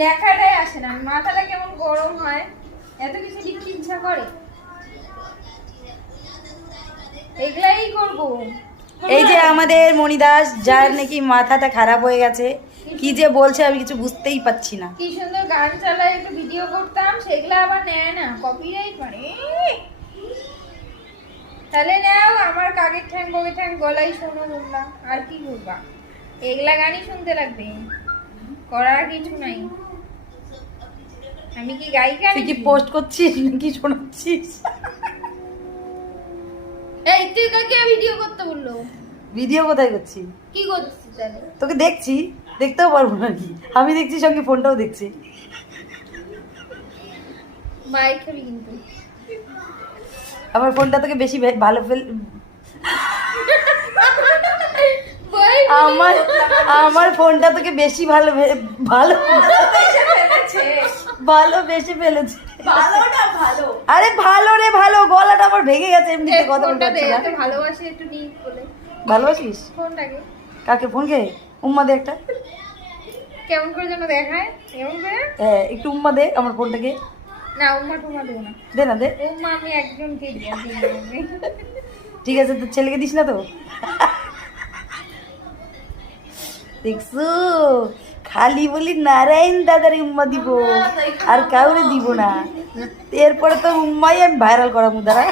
লেখাটাই আসে না, মাথাটা কেমন গরম হয়, এত কিছু লিখতে ইচ্ছা করে, এগুলাই করবো। এই যে আমাদের মণিদাস, যার নাকি মাথাটা খারাপ হয়ে গেছে, কি যে বলছে আমি কিছু বুঝতেই পাচ্ছি না। কি সুন্দর গান চালায়, একটু ভিডিও করতাম, সেগুলো আবার নেয় না, কপিরাইট মানে। তাহলে নাও আমার কাকের ঠ্যাং বগের ঠ্যাং গলাই শোনো বললাম, আর কি করবা, এগুলা গানই শুনতে লাগবে, করার কিছু নাই। আমি কি গায়িকা তুই কি নাকি? পোস্ট করছিস নাকি শোনাচ্ছিস? এই তুই কাকে ভিডিও করতে বললো? ভিডিও কোথায় করছি? কি করছিস তাহলে? তোকে দেখছি, দেখতেও পারবো না কি? আমি দেখছি, সঙ্গে ফোনটাও দেখছি। মাই খাবি কিন্তু। আমার ফোনটা তোকে বেশি ভালো বই আমার আমার ফোনটা তোকে বেশি ভালো ভালো ফেলেছে। ভালোবেসে ফেলেছে। ভালো না ভালো। আরে ভালো রে ভালো, গলাটা আমার ভেঙে গেছে এমনিতে কথা বলতে ফোনটা দে, পারছি না। এত ভালোবাসি একটু নিই বলে। ভালোবাসিস? ফোনটাকে কাকে? ফোনকে? উম্মা দে একটা। কেমন করে যেন দেখায়, এমন করে। হ্যাঁ, একটু উম্মা দে আমার ফোনটাকে। না উম্মা টুম্মা দেবো না। দে না, দে। উম্মা আমি একজনকে দিই। ঠিক আছে, তোর ছেলেকে দিস না তো? দেখছো, খালি বলি নারায়ণ দাদার উম্মা দিব, আর কাউরে দিব না। এরপরে তো উম্মাই আমি ভাইরাল করাবো, দাঁড়া।